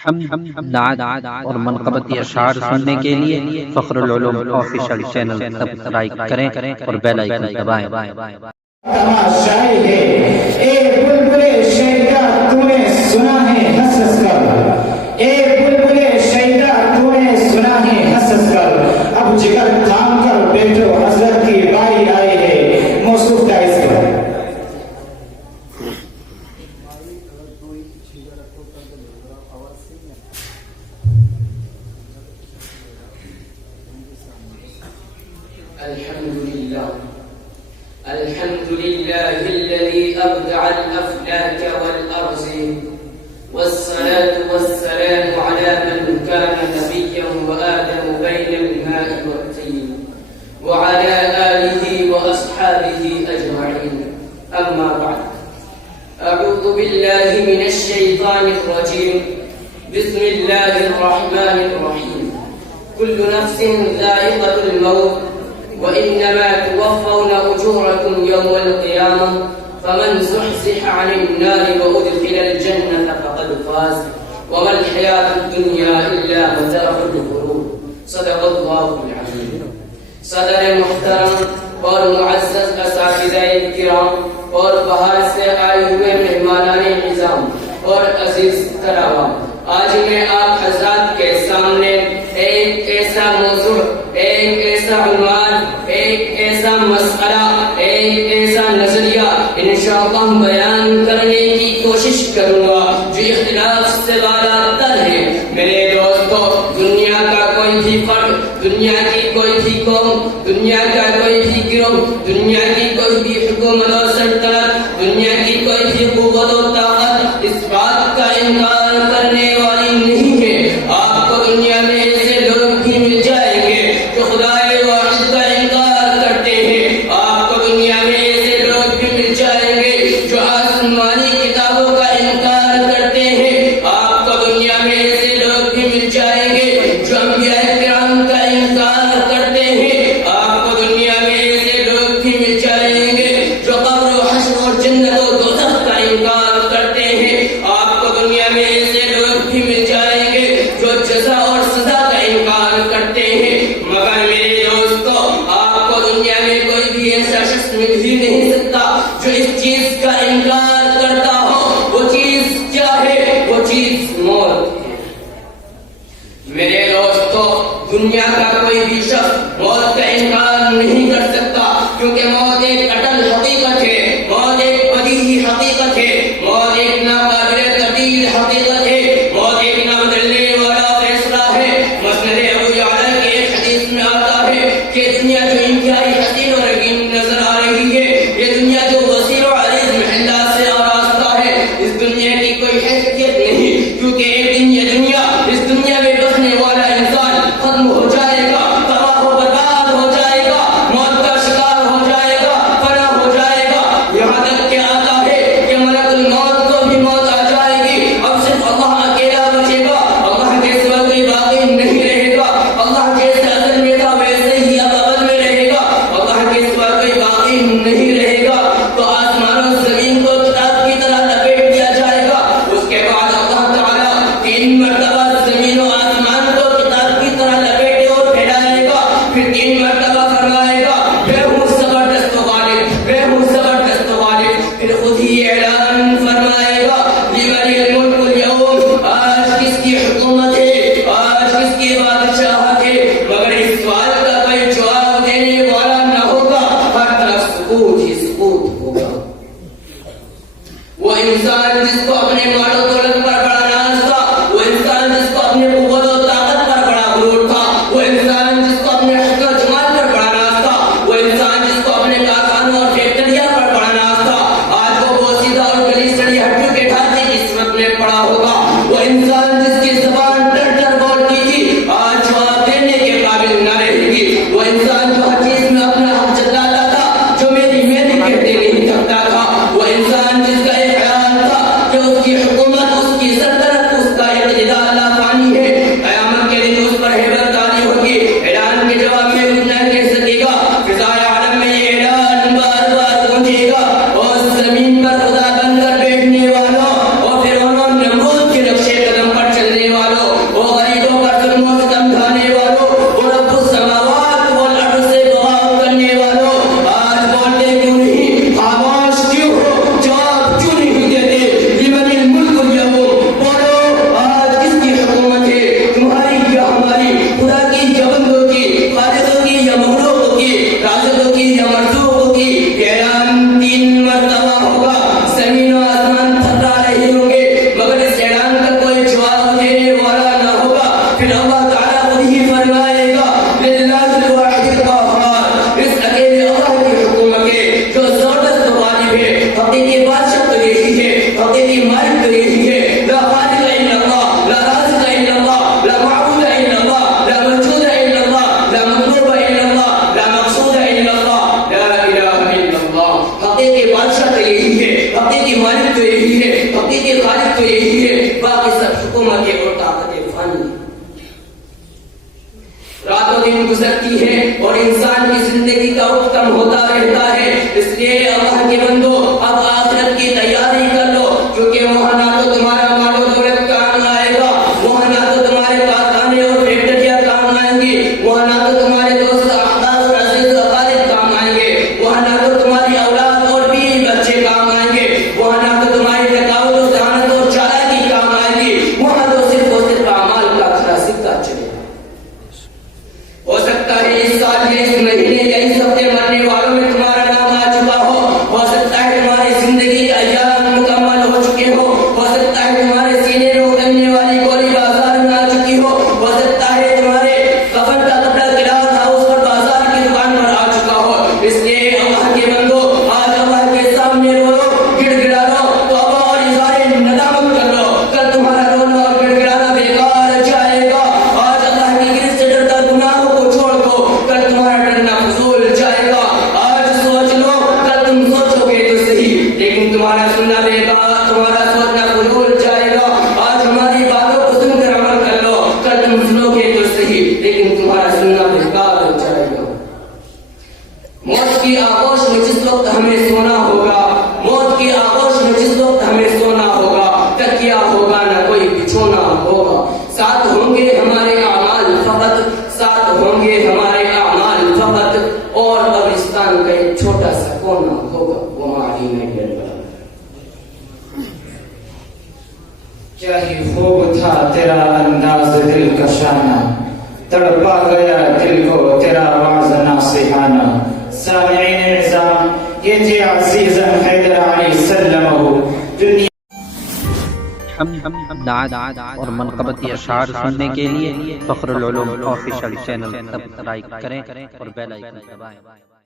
हम्द, नात और मनक़बती अशार सुनने के लिए फ़ख्रुल उलूम ऑफिशियल चैनल सब्सक्राइब करें और बेल आइकन दबाएं। तमाशाई है ए बुलबुले शैदा तूने सुना है हंस हंस कर, ए बुलबुले शैदा तूने सुना है हंस हंस कर, अब जिगर थाम कर बैठो हज़रत की बारी आई है। मौसूफ का इसका अल्हम्दुलिल्लाहिल्लज़ी अबदअल अफ़लाक वल अर्ज़ वस्सलातु वस्सलामु अला मन काना नबिय्यन व आदम बैनल माइ वत्तीन व अला आलिहि व अस्हाबिहि अजमईन। अम्मा बअद, अऊज़ु बिल्लाहि मिनश शैतानिर रजीम। बिस्मिल्लाहिर रहमानिर रहीम। कुल्लु नफ्सिन ज़ाइक़तुल मौत وإنما توفون أجوركم يوم القيامة فمن زحزح عن النار وأدخل الجنة فقد فاز وما الحياة الدنيا إلا متاع الغرور। صدق الله العظيم। सदर मुहतरम और मुअज़्ज़ज़ असातिज़ाए किराम और बाहर से आए हुए मेहमानाने निज़ाम और अजीज तरावाम, आज मैं आप हज़रात के सामने एक ऐसा मौज़ू, एक ऐसा उन्वान, एक ऐसा मसला, एक ऐसा नजरिया इंशाअल्लाह बयान करने की कोशिश करूंगा जो इख्तिलाफ से बालातर है। मेरे दोस्तों, दुनिया का कोई भी फर्द, दुनिया की कोई भी कौम, दुनिया का कोई भी गिरोह, दुनिया की कोई भी हुकूमत और सल्तनत, दुनिया की कोई भी कुव्वत और ताकत इस बात का इनकार करने वाली नहीं है। आपको दुनिया में ऐसे लोग भी मिल जाएंगे जो खुदाए वाहिद का इनकार करते हैं। आपको दुनिया में ऐसे लोग भी मिल जाएंगे जो आसमानी किताबों का इनकार करते हैं। आपको दुनिया में ऐसे लोग भी मिल जाएंगे जो अंबिया किराम का इनकार करते हैं। आपको दुनिया में ऐसे लोग भी मिल जाएंगे जो कब्र और हश्र और जन्नत और दोज़ख का इनकार करते हैं। आपको दुनिया में ऐसे लोग भी मिल जाएंगे जो जज़ा और सज़ा का इनकार करते हैं। मगर मेरे दोस्तों, आपको दुनिया में कोई भी ऐसा शख्स मिल ही नहीं सकता जो इस चीज का इनकार करता हो। वो चीज क्या है? वो चीज मौत है। मेरे दोस्तों, दुनिया का कोई भी शख्स मौत का इनकार नहीं कर सकता, क्योंकि मौत एक अटल हकीकत है, मौत एक बदीही हकीकत है, मौत एक नाकाबिल तब्दील हकीकत है, मौत एक ना बदलने वाला फैसला है। मसनद अबू यअला की एक हदीस में आता है कि दुनिया जो इंतहाई हसीन और रंगीन नजर आ रही है, ये दुनिया जो वसीर और अजीज महल्लात से आरास्ता है, इस दुनिया की कोई हैसियत नहीं, क्योंकि एक दिन ये दुनिया, इस दुनिया में बसने वाला इंसान खत्म हो जाएगा, तबाह व बर्बाद हो जाएगा, मौत का शिकार हो जाएगा, फना हो जाएगा। यहाँ तक के आता है कि मलकुल मौत को भी मौत आ जाएगी। अब सिर्फ अल्लाह अकेला बचेगा, अल्लाह के सिवा कोई बाकी नहीं रहेगा। अल्लाह जैसे अज़ल में था वैसे ही अबद में रहेगा, अल्लाह के सिवा कोई बाकी नहीं रहेगा। तो आसमान और जमीन को किताब की तरह लपेट दिया जाएगा। उसके बाद अल्लाह ताला तीन हुकूमत और ताकत फानी। रातों दिन गुजरती है और इंसान की जिंदगी का वक्त कम होता रहता है। इसलिए अल्लाह के बंदो, अब आखिरत की तैयारी कर लो, क्योंकि वहां ना तो तुम्हारा मालो दौलत काम आएगा, वहां ना तो तुम्हारे कारखाने और फैक्ट्रियां काम आएंगी, वहां ना तो तुम्हारे दोस्त अहबाब अजीज अकारिब काम आएंगे, वहां ना तो तुम्हारी औलाद और बीवी बच्चे काम आएंगे, वहां ना तो तुम्हारी थकावट और जहानत और चालाकी काम आएगी, वहां तो सिर्फ और सिर्फ अमाल का खरा सिक्का चलेगा। हो सकता है इस साल या इस महीने या इस हफ्ते मरने वालों में तुम्हारा नाम आ चुका हो सकता है तुम्हारी जिंदगी के अय्याम मुकम्मल हो चुके हो सकता है तुम्हारे सीने में उतरने वाली गोली बाजार में आ चुकी हो सकता है तुम्हारे कफन का कपड़ा गिलास हाउस और बाजार की दुकान पर आ चुका हो। इसलिए अल्लाह के बंदो, आज अल्लाह के सामने रो लो, गिड़गिड़ा लो, तौबा और इज़हार नदामत कर लो। कल तुम्हारा रोना और गिड़गिड़ाना बेकार जाएगा। आज अल्लाह की गिरफ्त से डरता गुनाहों को छोड़ दो, कल तुम्हारा डरना फजूल जाएगा। आज सोच लो, कल तुम सोचोगे तो सही, लेकिन तुम्हारा सुनना बेकार, तुम्हारा सोचना फजूल जाएगा। आज हमारी बातों को सुनकर अमल कर लो, कल तुम सुनोगे तो सही, लेकिन तुम्हारा सुनना बेकार हो जाएगा। मौत की आगोश में जिस वक्त हमें सोना होगा, मौत की आगोश में जिस वक्त हमें सोना होगा, तकिया होगा ना कोई बिछोना होगा, साथ होंगे हमारे अमाल फकत, साथ होंगे हमारे अमाल फकत, और कब्रिस्तान का एक छोटा सा कोना होगा, वो हमारी नहीं डरता। क्या ही खूब था तेरा अंदाज दिल कशाना, तड़पा गया दिल को तेरा आवाज नासिहाना। सामिईन निज़ाम, ये थे अज़ीज़न हैदर अलैहिस्सलाम। दुनिया हम और मनक़बती अशार सुनने के लिए फ़ख्रुल उलूम ऑफिशियल चैनल सब्सक्राइब करें और बेल आइकन दबाएं।